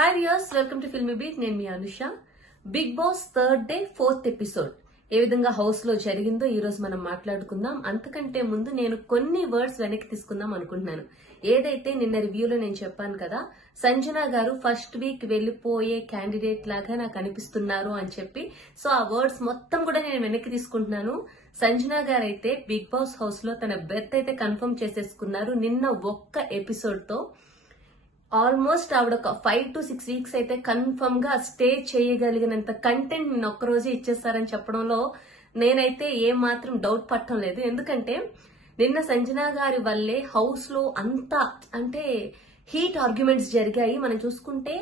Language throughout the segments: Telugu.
Hi viewers, welcome to filmy beat. నేను మీ Anusha. Big boss third day 4th episode ఏ విధంగా హౌస్ లో జరిగిందో ఈ రోజు మనం మాట్లాడుకుందాం. అంతకంటే ముందు నేను కొన్ని వర్డ్స్ వెనక్కి తీసుకుందాం అనుకుంటున్నాను. ఏదైతే నిన్న రివ్యూలో నేను చెప్పాను కదా, సంజన గారు ఫస్ట్ వీక్ వెళ్లిపోయే క్యాండిడేట్ లాగా నాకు అనిపిస్తున్నారు అని చెప్పి, సో ఆ వర్డ్స్ మొత్తం కూడా నేను వెనక్కి తీసుకుంటున్నాను. సంజన గారు అయితే బిగ్ బాస్ హౌస్ లో తన బెర్త్ అయితే కన్ఫర్మ్ చేసేసుకున్నారు నిన్న ఒక్క ఎపిసోడ్ తో. ఆల్మోస్ట్ ఆవిడ ఒక 5 to 6 వీక్స్ అయితే కన్ఫర్మ్ గా స్టే చేయగలిగినంత కంటెంట్ నిన్న ఒక్కరోజే ఇచ్చేస్తారని చెప్పడంలో నేనైతే ఏ మాత్రం డౌట్ పట్టడం లేదు. ఎందుకంటే నిన్న సంజన గారి వల్లే హౌస్ లో అంతా అంటే హీట్ ఆర్గ్యుమెంట్స్ జరిగాయి. మనం చూసుకుంటే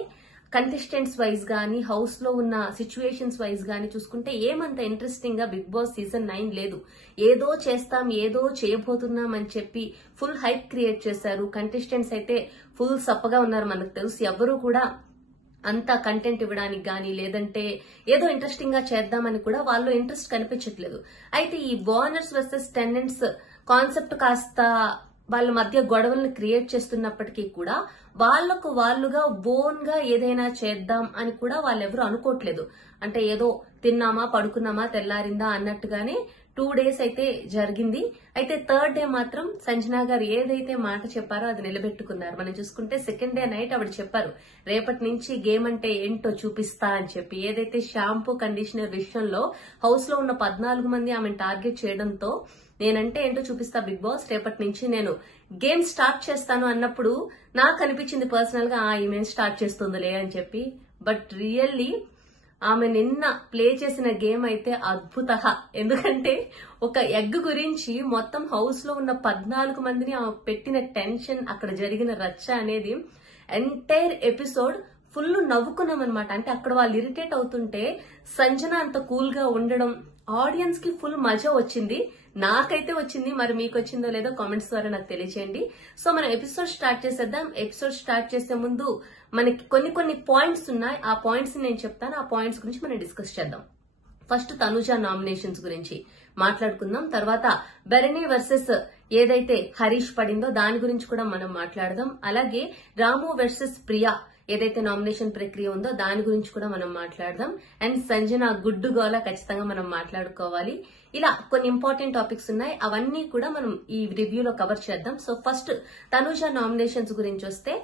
కంటెస్టెంట్స్ వైజ్ గానీ, హౌస్ లో ఉన్న సిచ్యువేషన్స్ వైజ్ గానీ చూసుకుంటే ఏమంత ఇంట్రెస్టింగ్ గా బిగ్ బాస్ సీజన్ 9 లేదు. ఏదో చేస్తాం, ఏదో చేయబోతున్నాం అని చెప్పి ఫుల్ హైప్ క్రియేట్ చేశారు. కంటెస్టెంట్స్ అయితే ఫుల్ సప్పగా ఉన్నారు. మనకు తెలుసు ఎవరు కూడా అంత కంటెంట్ ఇవ్వడానికి గానీ, లేదంటే ఏదో ఇంట్రెస్టింగ్ గా చేద్దామని కూడా వాళ్ళు ఇంట్రెస్ట్ కనిపించట్లేదు. అయితే ఈ వార్నర్స్ వర్సెస్ టెనెంట్స్ కాన్సెప్ట్ కాస్త వాళ్ళ మధ్య గొడవలను క్రియేట్ చేస్తున్నప్పటికీ కూడా వాళ్లకు వాళ్ళుగా ఓన్ గా ఏదైనా చేద్దాం అని కూడా వాళ్ళెవరూ అనుకోవట్లేదు. అంటే ఏదో తిన్నామా, పడుకున్నామా, తెల్లారిందా అన్నట్టుగానే 2 days అయితే జరిగింది. అయితే థర్డ్ డే మాత్రం సంజన గారు ఏదైతే మాట చెప్పారో అది నిలబెట్టుకున్నారు. మనం చూసుకుంటే సెకండ్ డే నైట్ ఆవిడ చెప్పారు, రేపటి నుంచి గేమ్ అంటే ఏంటో చూపిస్తా అని చెప్పి. ఏదైతే షాంపూ కండిషనర్ విషయంలో హౌస్ లో ఉన్న 14 మంది ఆమెను టార్గెట్ చేయడంతో నేనంటే ఏంటో చూపిస్తా బిగ్ బాస్, రేపటి నుంచి నేను గేమ్ స్టార్ట్ చేస్తాను అన్నప్పుడు నాకు అనిపించింది పర్సనల్ గా ఈమె స్టార్ట్ చేస్తుందిలే అని చెప్పి. బట్ రియల్లీ ఆమె నిన్న ప్లే చేసిన గేమ్ అయితే అద్భుత. ఎందుకంటే ఒక ఎగ్ గురించి మొత్తం హౌస్ లో ఉన్న 14 మందిని ఆమె పెట్టిన టెన్షన్, అక్కడ జరిగిన రచ్చ అనేది ఎంటైర్ ఎపిసోడ్ ఫుల్ నవ్వుకున్నాం అనమాట. అంటే అక్కడ వాళ్ళు ఇరిటేట్ అవుతుంటే సంజన అంత కూల్ గా ఉండడం ఆడియన్స్ కి ఫుల్ మజా వచ్చింది. నాకైతే వచ్చింది. మరి మీకు వచ్చిందో లేదో కామెంట్స్ ద్వారా నాకు తెలియజేయండి. సో మనం ఎపిసోడ్ స్టార్ట్ చేసేద్దాం. ఎపిసోడ్ స్టార్ట్ చేసే ముందు మనకి కొన్ని పాయింట్స్ ఉన్నాయి. ఆ పాయింట్స్ నేను చెప్తాను. ఆ పాయింట్స్ గురించి మనం డిస్కస్ చేద్దాం. ఫస్ట్ తనుజ నామినేషన్స్ గురించి మాట్లాడుకుందాం. తర్వాత భరణి వర్సెస్ ఏదైతే హరీష్ పడిందో దాని గురించి కూడా మనం మాట్లాడదాం. అలాగే రాము వర్సెస్ ప్రియా ఏదైతే నామినేషన్ ప్రక్రియ ఉందో దాని గురించి కూడా మనం మాట్లాడదాం. అండ్ సంజన గుడ్డు గోల ఖచ్చితంగా మనం మాట్లాడుకోవాలి. ఇలా కొన్ని ఇంపార్టెంట్ టాపిక్స్ ఉన్నాయి. అవన్నీ కూడా మనం ఈ రివ్యూలో కవర్ చేద్దాం. సో ఫస్ట్ తనుజ నామినేషన్స్ గురించి వస్తే,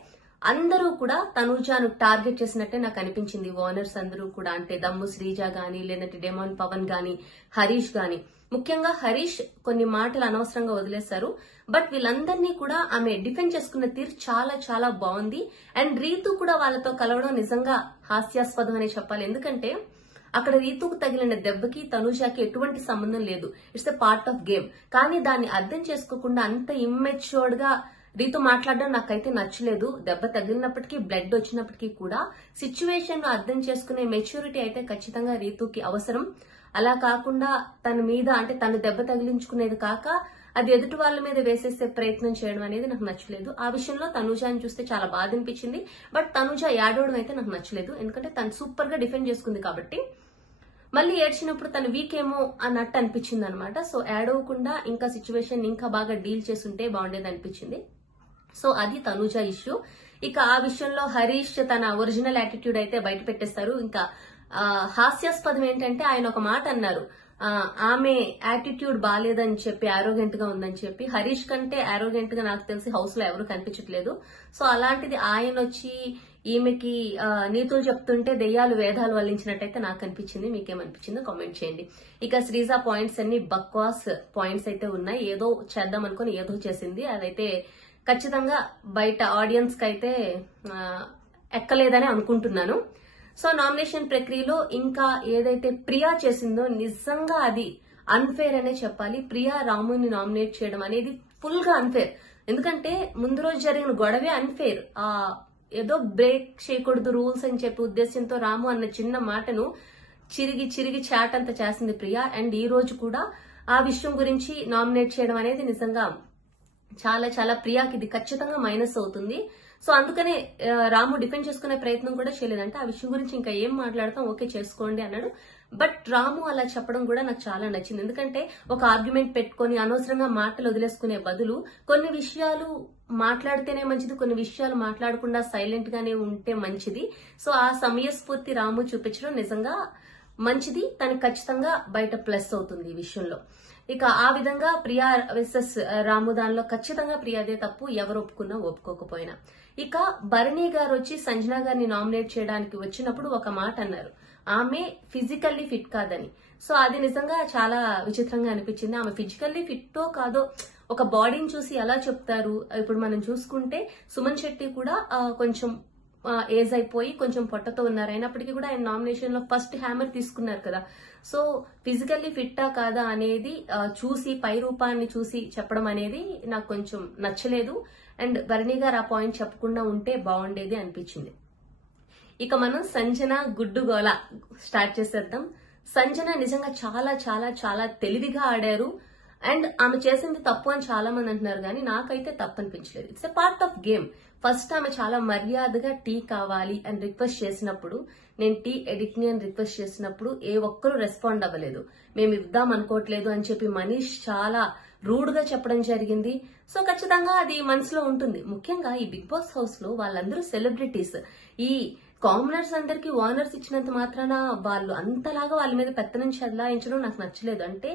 అందరూ కూడా తనుజాను టార్గెట్ చేసినట్టే నాకు అనిపించింది. ఓనర్స్ అందరూ కూడా, అంటే దమ్ము శ్రీజ గాని, లేదంటే డెమాన్ పవన్ గాని, హరీష్ గాని. ముఖ్యంగా హరీష్ కొన్ని మాటలు అనవసరంగా వదిలేశారు. బట్ వీళ్ళందరినీ కూడా ఆమె డిఫెండ్ చేసుకున్న తీరు చాలా చాలా బాగుంది. అండ్ రీతు కూడా వాళ్ళతో కలవడం నిజంగా హాస్యాస్పదం అనే చెప్పాలి. ఎందుకంటే అక్కడ రీతుకు తగిలిన దెబ్బకి తనుజాకి ఎటువంటి సంబంధం లేదు. It's a part of game. కానీ దాన్ని అర్థం చేసుకోకుండా అంత ఇమ్మెచ్యూర్డ్ గా రీతు మాట్లాడడం నాకైతే నచ్చలేదు. దెబ్బ తగిలినప్పటికీ, బ్లడ్ వచ్చినప్పటికీ కూడా సిచ్యువేషన్ ను అర్థం చేసుకునే మెచ్యూరిటీ అయితే ఖచ్చితంగా రీతుకి అవసరం. అలా కాకుండా తన మీద, అంటే తను దెబ్బ తగిలించుకునేది కాక అది ఎదుటి వాళ్ళ మీద వేసేసే ప్రయత్నం చేయడం అనేది నాకు నచ్చలేదు. ఆ విషయంలో తనుజాని చూస్తే చాలా బాధ అనిపించింది. బట్ తనుజ ఏడవడం అయితే నాకు నచ్చలేదు. ఎందుకంటే తను సూపర్ గా డిఫెండ్ చేసుకుంది కాబట్టి. మళ్ళీ ఏడ్చినప్పుడు తను వీక్ ఏమో అన్నట్టు అనిపించింది అనమాట. సో ఏడవకుండా ఇంకా సిచ్యువేషన్ ఇంకా బాగా డీల్ చేస్తుంటే బాగుండేది అనిపించింది. సో అది తనుజ ఇష్యూ. ఇక ఆ విషయంలో హరీష్ తన ఒరిజినల్ యాటిట్యూడ్ అయితే బయట పెట్టేస్తారు. ఇంకా హాస్యాస్పదం ఏంటంటే ఆయన ఒక మాట అన్నారు, ఆమె యాటిట్యూడ్ బాలేదని చెప్పి, ఆరోగెంట్ గా ఉందని చెప్పి. హరీష్ కంటే ఆరోగెంట్ గా నాకు తెలిసి హౌస్ లో ఎవరు కనిపించట్లేదు. సో అలాంటిది ఆయన వచ్చి ఈమెకి నీతులు చెప్తుంటే దెయ్యాలు వేదాలు వల్లించినట్టయితే నాకు అనిపించింది. మీకేమనిపించిందో కామెంట్ చేయండి. ఇక శ్రీజ పాయింట్స్ అన్ని బక్వాస్ పాయింట్స్ అయితే ఉన్నాయి. ఏదో చేద్దాం అనుకుని ఏదో చేసింది. అదైతే ఖచ్చితంగా బయట ఆడియన్స్ కి అయితే ఎక్కలేదని అనుకుంటున్నాను. సో నామినేషన్ ప్రక్రియలో ఇంకా ఏదైతే ప్రియా చేసిందో నిజంగా అది అన్ఫేర్ అనే చెప్పాలి. ప్రియా రాముని నామినేట్ చేయడం అనేది ఫుల్ గా అన్ఫేర్. ఎందుకంటే ముందు రోజు జరిగిన గొడవే అన్ఫేర్. ఏదో బ్రేక్ చేయకూడదు రూల్స్ అని చెప్పి ఉద్దేశంతో రాము అన్న చిన్న మాటను చిరిగి చాట్ అంతా చేసింది ప్రియా. అండ్ ఈ రోజు కూడా ఆ విషయం గురించి నామినేట్ చేయడం అనేది నిజంగా చాలా చాలా ప్రియాకి ఇది ఖచ్చితంగా మైనస్ అవుతుంది. సో అందుకనే రాము డిఫెండ్ చేసుకునే ప్రయత్నం కూడా చేయలేదు. అంటే ఆ విషయం గురించి ఇంకా ఏం మాట్లాడతాం, ఓకే చేసుకోండి అన్నాడు. బట్ రాము అలా చెప్పడం కూడా నాకు చాలా నచ్చింది. ఎందుకంటే ఒక ఆర్గ్యుమెంట్ పెట్టుకొని అనవసరంగా మాటలు వదిలేసుకునే బదులు కొన్ని విషయాలు మాట్లాడితేనే మంచిది, కొన్ని విషయాలు మాట్లాడకుండా సైలెంట్ గానే ఉంటే మంచిది. సో ఆ సమయస్ఫూర్తి రాము చూపించడం నిజంగా మంచిది. తనకి ఖచ్చితంగా బయట ప్లస్ అవుతుంది ఈ విషయంలో. ఇక ఆ విధంగా ప్రియా వర్సెస్ రాము దానిలో ఖచ్చితంగా ప్రియాదే తప్పు, ఎవరు ఒప్పుకున్నా ఒప్పుకోకపోయినా. ఇక భరణి గారు వచ్చి సంజన గారిని నామినేట్ చేయడానికి వచ్చినప్పుడు ఒక మాట అన్నారు, ఆమె ఫిజికల్లీ ఫిట్ కాదని. సో అది నిజంగా చాలా విచిత్రంగా అనిపించింది. ఆమె ఫిజికల్లీ ఫిట్టో కాదో ఒక బాడీని చూసి ఎలా చెప్తారు? ఇప్పుడు మనం చూసుకుంటే సుమన్ శెట్టి కూడా కొంచెం ఏజ్ అయిపోయి కొంచెం పొట్టతో ఉన్నారు. అయినప్పటికీ కూడా ఆయన నామినేషన్ లో ఫస్ట్ హ్యామర్ తీసుకున్నారు కదా. సో ఫిజికల్లీ ఫిట్టా కాదా అనేది చూసి పై రూపాన్ని చూసి చెప్పడం అనేది నాకు కొంచెం నచ్చలేదు. అండ్ భరణి గారు ఆ పాయింట్ చెప్పకుండా ఉంటే బాగుండేది అనిపించింది. ఇక మనం సంజన గుడ్డుగోల స్టార్ట్ చేసేద్దాం. సంజన నిజంగా చాలా చాలా చాలా తెలివిగా ఆడారు. అండ్ ఆమె చేసింది తప్పు అని చాలా మంది అంటున్నారు, కానీ నాకైతే తప్పు అనిపించలేదు. It's a part of game. First ఆమె చాలా మర్యాదగా టీ కావాలి అని రిక్వెస్ట్ చేసినప్పుడు, నేను టీ ఎడిట్ని అని రిక్వెస్ట్ చేసినప్పుడు ఏ ఒక్కరూ రెస్పాండ్ అవ్వలేదు. మేము ఇద్దాం అనుకోవట్లేదు అని చెప్పి మనీష్ చాలా రూడ్ గా చెప్పడం జరిగింది. సో ఖచ్చితంగా అది మనసులో ఉంటుంది. ముఖ్యంగా ఈ బిగ్ బాస్ హౌస్ లో వాళ్ళందరూ సెలబ్రిటీస్. ఈ కామనర్స్ అందరికి ఓనర్స్ ఇచ్చినంత మాత్రాన వాళ్ళు అంతలాగా వాళ్ళ మీద పెత్తనం చలాయించడం నాకు నచ్చలేదు. అంటే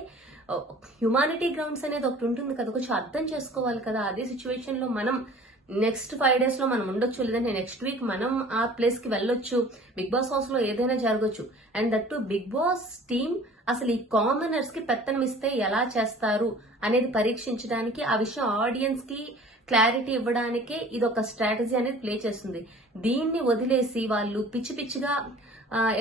హ్యుమానిటీ గ్రౌండ్స్ అనేది ఒకటి ఉంటుంది కదా, కొంచెం అర్థం చేసుకోవాలి కదా. అదే సిచ్యువేషన్ లో మనం నెక్స్ట్ 5 days లో మనం ఉండొచ్చు, లేదంటే నెక్స్ట్ వీక్ మనం ఆ ప్లేస్ కి వెళ్ళొచ్చు. బిగ్ బాస్ హౌస్ లో ఏదైనా జరగచ్చు. And that to Bigg Boss team అసలు ఈ కామనర్స్ కి పెత్తనం ఇస్తే ఎలా చేస్తారు అనేది పరీక్షించడానికి, ఆ విషయం ఆడియన్స్ కి క్లారిటీ ఇవ్వడానికే ఇది ఒక స్ట్రాటజీ అనేది ప్లే చేస్తుంది. దీన్ని వదిలేసి వాళ్ళు పిచ్చి పిచ్చిగా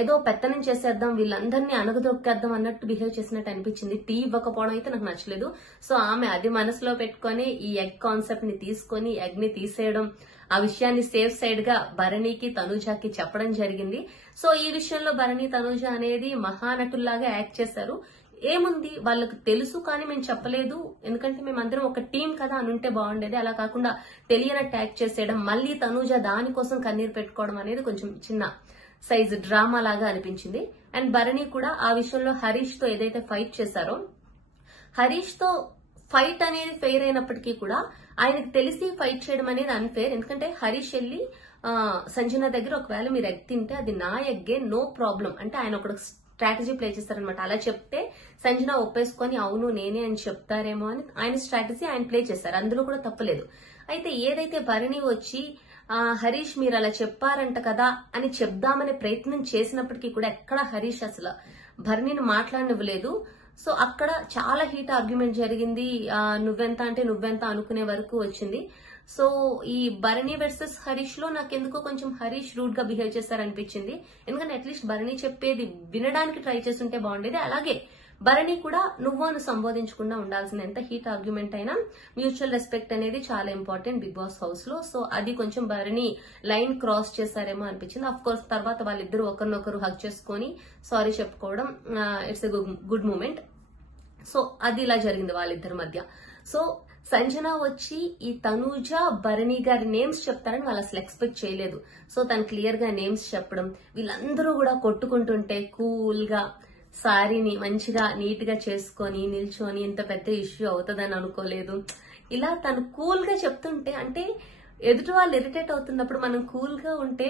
ఏదో పెత్తనం చేసేద్దాం, వీళ్ళందరినీ అనగదొక్కేద్దాం అన్నట్టు బిహేవ్ చేసినట్టు అనిపించింది. టీ ఇవ్వకపోవడం అయితే నాకు నచ్చలేదు. సో ఆమె అది మనసులో పెట్టుకొని ఈ ఎగ్ కాన్సెప్ట్ ని తీసుకొని ఎగ్ ని తీసేయడం, ఆ విషయాన్ని సేఫ్ సైడ్ గా భరణికి తనూజాకి చెప్పడం జరిగింది. సో ఈ విషయంలో భరణి తనూజ అనేది మహానటుల్లాగా యాక్ట్ చేశారు. ఏముంది, వాళ్ళకు తెలుసు కానీ మేము చెప్పలేదు, ఎందుకంటే మేమందరం ఒక టీం కదా అని ఉంటే బాగుండేది. అలా కాకుండా తెలియనట్టు యాక్ట్ చేసేయడం, మళ్ళీ తనూజ దానికోసం కన్నీరు పెట్టుకోవడం అనేది కొంచెం చిన్న సైజ్ డ్రామా లాగా అనిపించింది. అండ్ భరణి కూడా ఆ విషయంలో హరీష్ తో ఏదైతే ఫైట్ చేశారో, హరీష్ తో ఫైట్ అనేది ఫెయిర్ అయినప్పటికీ కూడా ఆయనకు తెలిసి ఫైట్ చేయడం అనేది అన్ఫెయిర్. ఎందుకంటే హరీష్ వెళ్ళి సంజన దగ్గర ఒకవేళ మీరు ఎగ్ తింటే అది నా ఎగ్గే, నో ప్రాబ్లం అంటే ఆయన ఒక స్ట్రాటజీ ప్లే చేస్తారనమాట. అలా చెప్తే సంజన ఒప్పేసుకొని అవును నేనే అని చెప్తారేమో అని ఆయన స్ట్రాటజీ ఆయన ప్లే చేశారు. అందులో కూడా తప్పలేదు. అయితే ఏదైతే భరణి వచ్చి హరీష్ మీరు అలా చెప్పారంట కదా అని చెప్దామనే ప్రయత్నం చేసినప్పటికీ కూడా ఎక్కడ హరీష్ అసలు భరణిని మాట్లాడనివ్వలేదు. సో అక్కడ చాలా హీట్ ఆర్గ్యుమెంట్ జరిగింది. నువ్వెంత అంటే నువ్వెంత అనుకునే వరకు వచ్చింది. సో ఈ భరణి వర్సెస్ హరీష్ లో నాకెందుకో కొంచెం హరీష్ రూడ్ గా బిహేవ్ చేశారనిపించింది. ఎందుకంటే అట్లీస్ట్ భరణి చెప్పేది వినడానికి ట్రై చేస్తుంటే బాగుండేది. అలాగే భరణి కూడా నువ్వు అని సంబోధించకుండా ఉండాల్సిన, ఎంత హీట్ ఆర్గ్యుమెంట్ అయినా మ్యూచువల్ రెస్పెక్ట్ అనేది చాలా ఇంపార్టెంట్ బిగ్ బాస్ హౌస్ లో. సో అది కొంచెం భరణి లైన్ క్రాస్ చేశారేమో అనిపించింది. అఫ్ కోర్స్ తర్వాత వాళ్ళిద్దరు ఒకరినొకరు హగ్ చేసుకొని సారీ చెప్పుకోవడం it's a good moment. So అది ఇలా జరిగింది వాళ్ళిద్దరి మధ్య. సో సంజన వచ్చి ఈ తనూజ భరణి గారి నేమ్స్ చెప్తారని వాళ్ళు అసలు ఎక్స్పెక్ట్ చేయలేదు. సో తను క్లియర్ గా నేమ్స్ చెప్పడం, వీళ్ళందరూ కూడా కొట్టుకుంటుంటే కూల్ గా సారీని మంచిగా నీట్ గా చేసుకొని నిల్చొని ఇంత పెద్ద ఇష్యూ అవుతుందని అనుకోలేదు. ఇలా తను కూల్ గా చెప్తుంటే, అంటే ఎదుటి వాళ్ళు ఇరిటేట్ అవుతున్నప్పుడు మనం కూల్ గా ఉంటే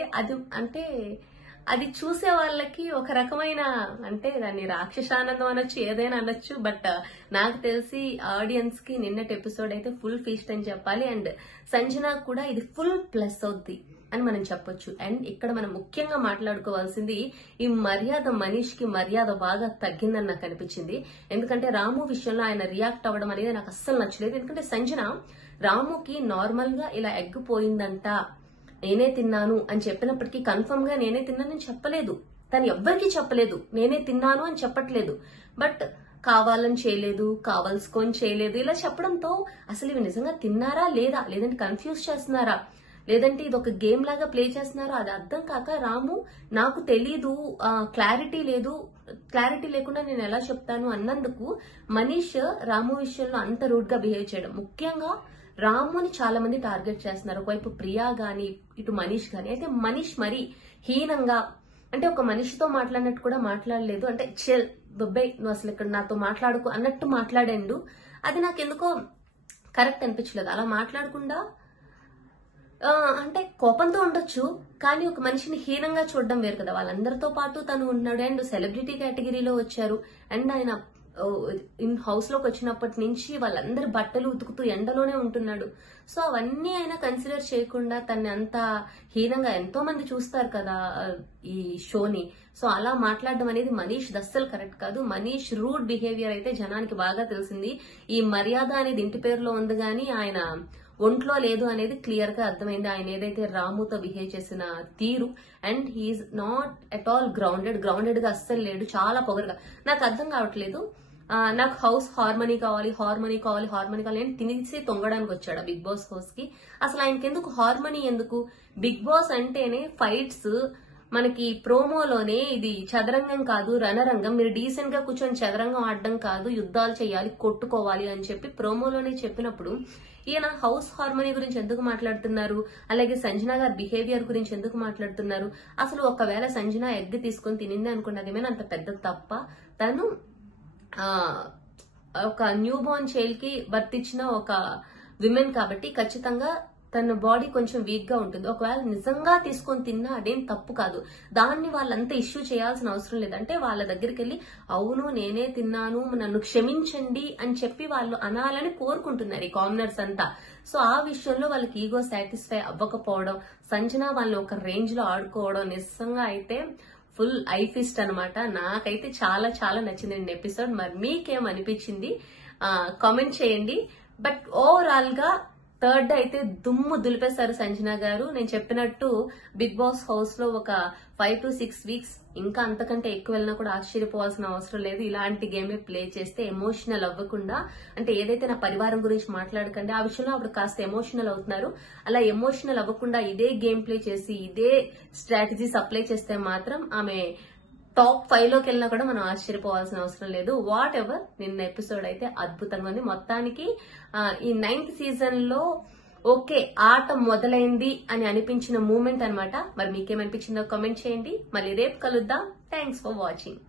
అది చూసే వాళ్ళకి ఒక రకమైన, అంటే దాన్ని రాక్షసానందం అనొచ్చు, ఏదైనా అనొచ్చు. బట్ నాకు తెలిసి ఆడియన్స్ కి నిన్నటి ఎపిసోడ్ అయితే ఫుల్ ఫీస్ట్ అని చెప్పాలి. అండ్ సంజన కూడా ఇది ఫుల్ ప్లస్ అవుద్ది అని మనం చెప్పొచ్చు. అండ్ ఇక్కడ మనం ముఖ్యంగా మాట్లాడుకోవాల్సింది ఈ మర్యాద, మనీష్ కి మర్యాద బాగా తగ్గిందని నాకు అనిపించింది. ఎందుకంటే రాము విషయంలో ఆయన రియాక్ట్ అవ్వడం అనేది నాకు అస్సలు నచ్చలేదు. ఎందుకంటే సంజన రాముకి నార్మల్ గా ఇలా ఎగ్ పోయిందంట, నేనే తిన్నాను అని చెప్పినప్పటికీ కన్ఫర్మ్ గా నేనే తిన్నానని చెప్పలేదు. తను ఎవ్వరికి చెప్పలేదు, నేనే తిన్నాను అని చెప్పట్లేదు. బట్ కావాలని చేయలేదు, కావాల్సుకొని చేయలేదు, ఇలా చెప్పడంతో అసలు ఇవి నిజంగా తిన్నారా లేదా, లేదంటే కన్ఫ్యూజ్ చేస్తున్నారా, లేదంటే ఇది ఒక గేమ్ లాగా ప్లే చేస్తున్నారా, అది అర్థం కాక రాము నాకు తెలీదు, క్లారిటీ లేదు, క్లారిటీ లేకుండా నేను ఎలా చెప్తాను అన్నందుకు మనీష్ రాము విషయంలో అంత రూడ్ గా బిహేవ్ చేయడం. ముఖ్యంగా రాముని చాలా మంది టార్గెట్ చేస్తున్నారు. ఒకవైపు ప్రియా గాని, ఇటు మనీష్ గాని. అయితే మనీష్ మరీ హీనంగా, అంటే ఒక మనిషితో మాట్లాడినట్టు కూడా మాట్లాడలేదు. అంటే దుబ్బై నువ్వు అసలు ఇక్కడ నాతో మాట్లాడుకో అన్నట్టు మాట్లాడాడు. అది నాకు ఎందుకో కరెక్ట్ అనిపించలేదు. అలా మాట్లాడకుండా అంటే కోపంతో ఉండొచ్చు, కానీ ఒక మనిషిని హీనంగా చూడడం వేరు కదా. వాళ్ళందరితో పాటు తను ఉన్నాడు అండ్ సెలబ్రిటీ కేటగిరీలో వచ్చారు. అండ్ ఆయన ఇన్ హౌస్ లోకి వచ్చినప్పటి నుంచి వాళ్ళందరి బట్టలు ఉతుకుతూ ఎండలోనే ఉంటున్నాడు. సో అవన్నీ ఆయన కన్సిడర్ చేయకుండా తన్ని అంత హీనంగా, ఎంతో మంది చూస్తారు కదా ఈ షోని. సో అలా మాట్లాడడం అనేది మనీష్ అస్సలు కరెక్ట్ కాదు. మనీష్ రూడ్ బిహేవియర్ అయితే జనానికి బాగా తెలిసింది. ఈ మర్యాద అనేది ఇంటి పేరులో ఉంది కానీ ఆయన ఒంట్లో లేదు అనేది క్లియర్ గా అర్థమైంది. ఆయన ఏదైతే రాముతో బిహేవ్ చేసిన తీరు, and he's not at all grounded గా అస్సలు లేడు. చాలా పొగరుగా. నాకు అర్థం కావట్లేదు. నాకు హౌస్ హార్మనీ కావాలి అని తినేసి తొంగడానికి వచ్చాడు బిగ్ బాస్ హౌస్ కి. అసలు ఆయనకి ఎందుకు హార్మనీ ఎందుకు? బిగ్ బాస్ అంటేనే ఫైట్స్. మనకి ప్రోమోలోనే ఇది చదరంగం కాదు రణరంగం, మీరు డీసెంట్ గా కూర్చొని చదరంగం ఆడడం కాదు, యుద్ధాలు చేయాలి, కొట్టుకోవాలి అని చెప్పి ప్రోమోలోనే చెప్పినప్పుడు ఈయన హౌస్ హార్మనీ గురించి ఎందుకు మాట్లాడుతున్నారు? అలాగే సంజన గారి బిహేవియర్ గురించి ఎందుకు మాట్లాడుతున్నారు? అసలు ఒకవేళ సంజన ఎగ్ తీసుకొని తినింది అనుకోండి, అదేమైనా అంత పెద్ద తప్ప? తను ఒక న్యూ బోర్న్ చైల్డ్ కి బర్త్ ఇచ్చిన ఒక విమెన్ కాబట్టి ఖచ్చితంగా తన బాడీ కొంచెం వీక్ గా ఉంటుంది. ఒకవేళ నిజంగా తీసుకొని తిన్నా అదేం తప్పు కాదు. దాన్ని వాళ్ళంతా ఇష్యూ చేయాల్సిన అవసరం లేదంటే వాళ్ళ దగ్గరికి వెళ్ళి అవును నేనే తిన్నాను నన్ను క్షమించండి అని చెప్పి వాళ్ళు అనాలని కోరుకుంటున్నారు ఈ కామనర్స్ అంతా. సో ఆ విషయంలో వాళ్ళకి ఈగో సాటిస్ఫై అవ్వకపోవడం, సంజన వాళ్ళని ఒక రేంజ్ లో ఆడుకోవడం నిజంగా అయితే ఫుల్ ఐ ఫిస్ట్ అనమాట. నాకైతే చాలా చాలా నచ్చిందండి ఎపిసోడ్. మరి మీకేమనిపించింది కామెంట్ చేయండి. బట్ ఓవరాల్ గా థర్డ్ అయితే దుమ్ము దులిపేశారు సంజన గారు. నేను చెప్పినట్టు బిగ్ బాస్ హౌస్ లో ఒక 5 to 6 weeks, ఇంకా అంతకంటే ఎక్కువ వెళ్ళినా కూడా ఆశ్చర్యపోవాల్సిన అవసరం లేదు. ఇలాంటి గేమ్ ప్లే చేస్తే ఎమోషనల్ అవ్వకుండా, అంటే ఏదైతే నా పరివారం గురించి మాట్లాడకండి ఆ విషయంలో అప్పుడు కాస్త ఎమోషనల్ అవుతున్నారు, అలా ఎమోషనల్ అవ్వకుండా ఇదే గేమ్ ప్లే చేసి ఇదే స్ట్రాటజీస్ అప్లై చేస్తే మాత్రం ఆమె టాప్ 5 లోకి వెళ్ళినా కూడా మనం ఆశ్చర్యపోవాల్సిన అవసరం లేదు. వాట్ ఎవర్, నిన్న ఎపిసోడ్ అయితే అద్భుతంగా ఉంది. మొత్తానికి ఈ 9th సీజన్ లో ఓకే ఆట మొదలైంది అని అనిపించిన మూమెంట్ అనమాట. మరి మీకేమనిపించిందో కామెంట్ చేయండి. మళ్ళీ రేపు కలుద్దాం. Thanks for watching.